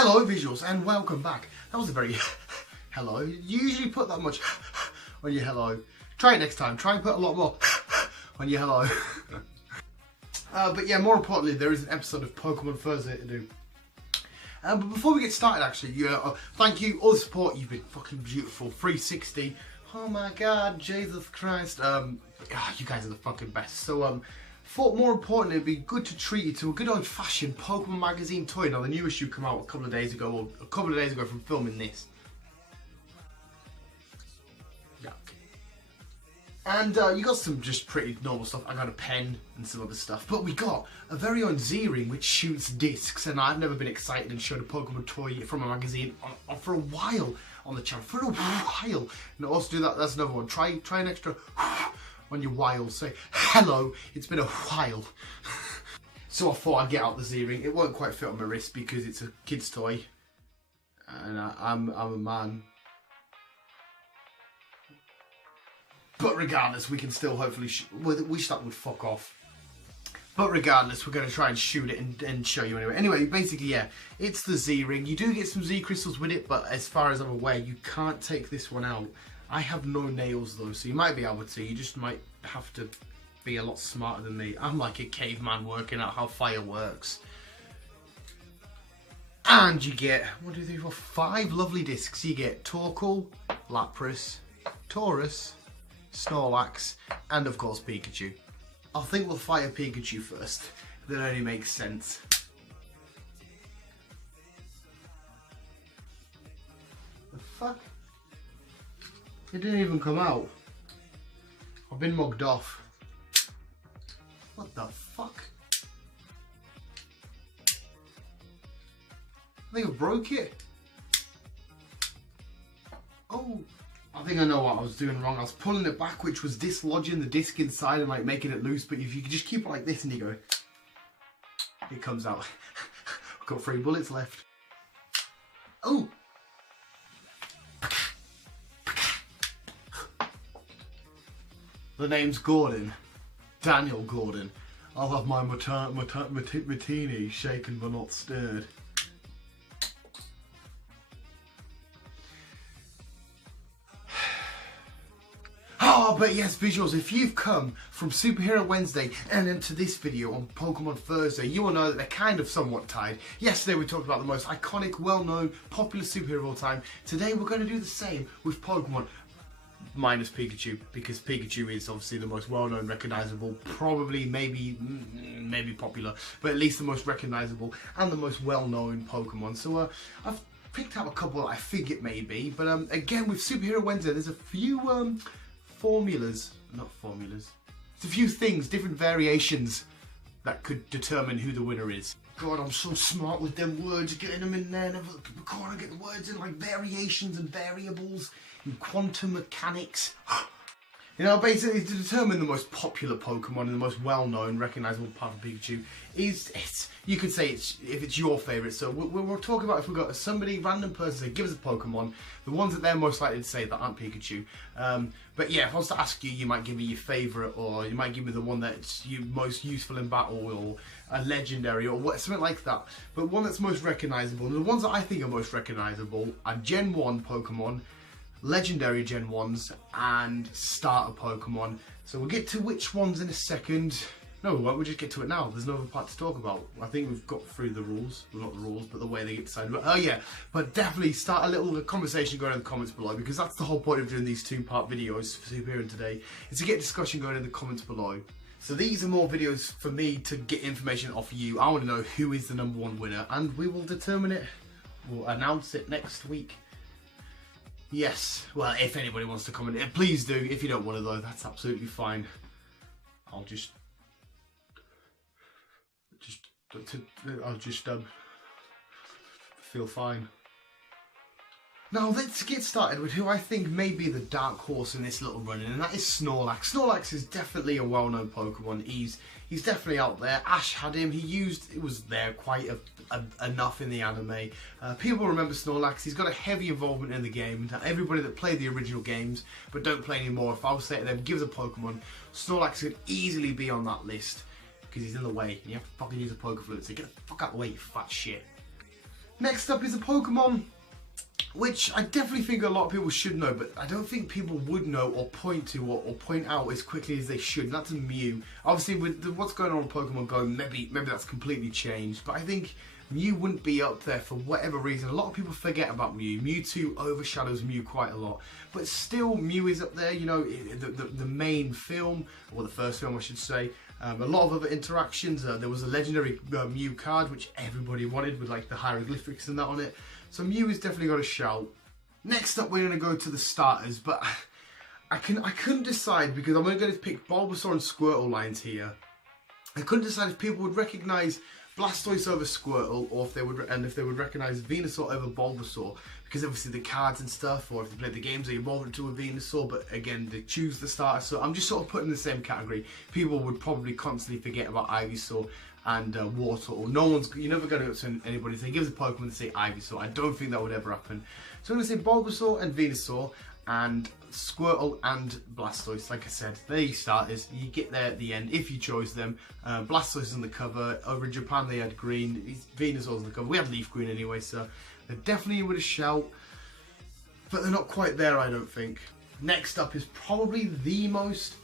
Hello visuals and welcome back. That was a very hello. You usually put that much on your hello. Try it next time. Try and put a lot more on your hello. But yeah, more importantly, there is an episode of Pokemon Thursday to do. But before we get started, actually, thank you, all the support. You've been fucking beautiful. 360. Oh my God, Jesus Christ. You guys are the fucking best. So thought more importantly, it'd be good to treat you to a good old-fashioned Pokemon magazine toy. Now, the new issue came out a couple of days ago, or a couple of days ago from filming this. Yeah. And you got some just pretty normal stuff. I got a pen and some other stuff. But we got a very own Z-Ring which shoots discs. And I've never been excited and showed a Pokemon toy from a magazine for a while on the channel. For a while. And also do that, that's another one. Try an extra on your while. Say, hello, it's been a while. So I thought I'd get out the Z-Ring. It won't quite fit on my wrist because it's a kid's toy. And I'm a man. But regardless, we can still hopefully wish that would fuck off. But regardless, we're going to try and shoot it and show you anyway. Anyway, basically, yeah, it's the Z-Ring. You do get some Z crystals with it, but as far as I'm aware, you can't take this one out. I have no nails though, so you might be able to. You just might have to be a lot smarter than me. I'm like a caveman working out how fire works. And you get 1, 2, 3, 4, 5 lovely discs. You get Torkoal, Lapras, Taurus, Snorlax, and of course Pikachu. I think we'll fire Pikachu first. That only makes sense. The fuck? It didn't even come out. I've been mugged off. What the fuck? I think I broke it. Oh. I think I know what I was doing wrong. I was pulling it back, which was dislodging the disc inside and like making it loose. But if you could just keep it like this and you go, it comes out. I've got 3 bullets left. Oh! The name's Gordon. Daniel Gordon. I'll have my martini shaken but not stirred. Oh, but yes, visuals, if you've come from Superhero Wednesday and into this video on Pokemon Thursday, you will know that they're kind of somewhat tied. Yesterday we talked about the most iconic, well-known, popular superhero of all time. Today we're going to do the same with Pokemon, minus Pikachu, because Pikachu is obviously the most well-known, recognisable, probably, maybe popular, but at least the most recognisable and the most well-known Pokemon. So I've picked out a couple that I think it may be, but again, with Superhero Wednesday, there's a few there's a few things, different variations that could determine who the winner is. God, I'm so smart with them words, getting them in there, never get the words in like variations and variables and quantum mechanics. You know, basically to determine the most popular Pokemon and the most well-known, recognisable part of Pikachu you could say if it's your favourite. So we're talking about if we've got somebody, random person say, give us a Pokemon, the ones that they're most likely to say that aren't Pikachu. But yeah, if I was to ask you, you might give me your favourite, or you might give me the one that's most useful in battle, or a legendary, or something like that. But one that's most recognisable, and the ones that I think are most recognisable are Gen 1 Pokemon, Legendary Gen 1s, and Starter Pokemon. So we'll get to which ones in a second. No, we won't, we'll just get to it now. There's no other part to talk about. I think we've got through the rules. Well, not the rules, but the way they get decided. But, oh yeah, but definitely start a little conversation going in the comments below, because that's the whole point of doing these 2-part videos for Superhero today, is to get discussion going in the comments below. So these are more videos for me to get information off you. I want to know who is the #1 winner, and we will determine it. We'll announce it next week. Yes, well, if anybody wants to comment, please do. If you don't want to though, that's absolutely fine. I'll just feel fine. Now let's get started with who I think may be the dark horse in this little run, and that is Snorlax. Snorlax is definitely a well-known Pokemon. He's definitely out there. Ash had him. It was there quite enough in the anime. People remember Snorlax. He's got a heavy involvement in the game. Everybody that played the original games but don't play anymore, if I was saying to them, give us a Pokemon, Snorlax could easily be on that list because he's in the way. And you have to fucking use a Pokéfluid. So get the fuck out of the way, you fat shit. Next up is a Pokemon which I definitely think a lot of people should know, but I don't think people would know or point to or point out as quickly as they should. And that's a Mew. Obviously, with what's going on with Pokemon Go, maybe that's completely changed. But I think Mew wouldn't be up there for whatever reason. A lot of people forget about Mew. Mewtwo overshadows Mew quite a lot. But still, Mew is up there, you know, the main film, or the first film I should say. A lot of other interactions. There was a legendary Mew card, which everybody wanted, with like the hieroglyphics and that on it. So Mew has definitely got a shout. Next up, we're going to go to the starters, but I couldn't decide, because I'm only going to pick Bulbasaur and Squirtle lines here. I couldn't decide if people would recognise Blastoise over Squirtle, or if they would recognise Venusaur over Bulbasaur, because obviously the cards and stuff, or if they played the games, they evolved into a Venusaur, but again, they choose the starter. So I'm just sort of putting in the same category. People would probably constantly forget about Ivysaur and Wartortle. You're never going to go to anybody and say, give us a Pokemon and say Ivysaur. I don't think that would ever happen. So I'm going to say Bulbasaur and Venusaur, and Squirtle and Blastoise. Like I said, they're your starters. You get there at the end if you chose them. Blastoise is on the cover. Over in Japan they had green. Venusaur's on the cover. We had leaf green anyway, so they're definitely with a shout. But they're not quite there, I don't think. Next up is probably the most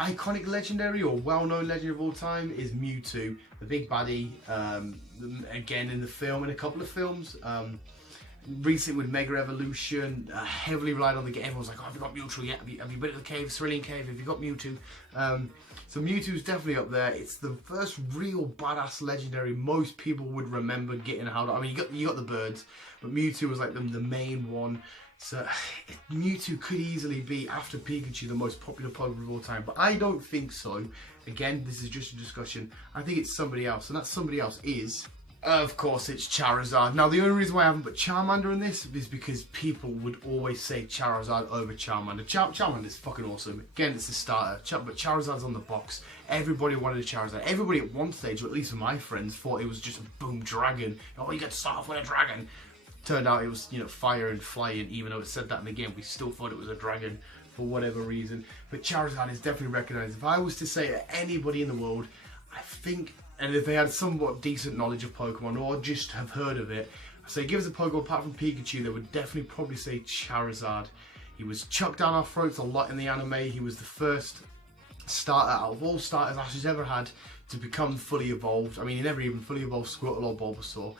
iconic legendary or well-known legend of all time, is Mewtwo, the big baddie. Again in the film, in a couple of films. Recently with Mega Evolution, heavily relied on the game. Everyone was like, oh, have you got Mewtwo yet? Have you been to the cave, Cerulean Cave? Have you got Mewtwo? So Mewtwo's definitely up there. It's the first real badass legendary most people would remember getting out of. I mean, you got the birds, but Mewtwo was like the main one. So Mewtwo could easily be, after Pikachu, the most popular Pokemon of all time, but I don't think so. Again, this is just a discussion. I think it's somebody else, and that somebody else is, of course, it's Charizard. Now, the only reason why I haven't put Charmander in this is because people would always say Charizard over Charmander. Charmander's fucking awesome. Again, it's a starter, but Charizard's on the box. Everybody wanted a Charizard. Everybody at one stage, or at least my friends, thought it was just a boom dragon. Oh, you get to start off with a dragon. Turned out it was, you know, fire and flying. Even though it said that in the game, we still thought it was a dragon for whatever reason. But Charizard is definitely recognised. If I was to say to anybody in the world, I think, and if they had somewhat decent knowledge of Pokemon or just have heard of it, I'd say give us a Pokemon apart from Pikachu, they would definitely probably say Charizard. He was chucked down our throats a lot in the anime. He was the first starter out of all starters Ash's ever had to become fully evolved. I mean, he never even fully evolved Squirtle or Bulbasaur.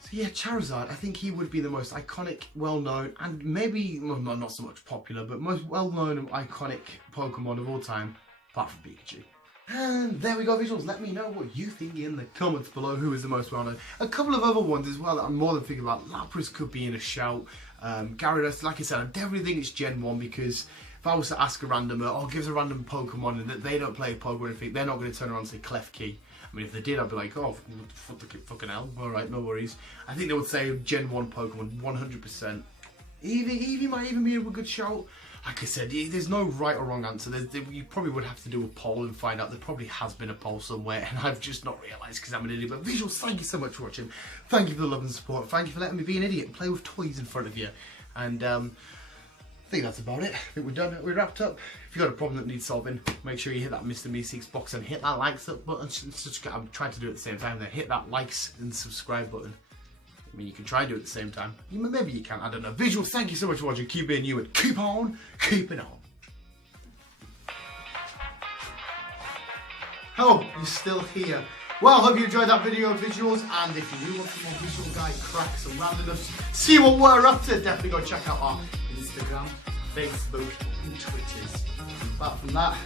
So yeah, Charizard, I think he would be the most iconic, well-known, and maybe, well, not so much popular, but most well-known and iconic Pokemon of all time, apart from Pikachu. And there we go, visuals. Let me know what you think in the comments below. Who is the most well-known? A couple of other ones as well that I'm more than thinking about. Lapras could be in a shout. Gyarados, like I said, I definitely think it's Gen 1, because if I was to ask a randomer, oh, give us a random Pokemon, and that they don't play Pokemon or anything, they're not going to turn around and say Klefki. I mean, if they did, I'd be like, oh, fucking hell, alright, no worries. I think they would say Gen 1 Pokemon, 100%. Eevee might even be a good shout. Like I said, there's no right or wrong answer. You probably would have to do a poll and find out. There probably has been a poll somewhere, and I've just not realised because I'm an idiot. But visuals, thank you so much for watching. Thank you for the love and support. Thank you for letting me be an idiot and play with toys in front of you. And I think that's about it. I think we're done. We're wrapped up. If you've got a problem that needs solving, make sure you hit that Mr. Me6 box and hit that likes up button. I'm trying to do it at the same time there. Hit that likes and subscribe button. I mean, you can try and do it at the same time. Maybe you can, I don't know. Visuals, thank you so much for watching. Keep being you and keep on keeping on. Oh, you're still here. Well, hope you enjoyed that video, visuals. And if you do want some more visual guy cracks and randomness, see what we're up to, definitely go check out our Instagram, Facebook, and Twitters. Apart from that,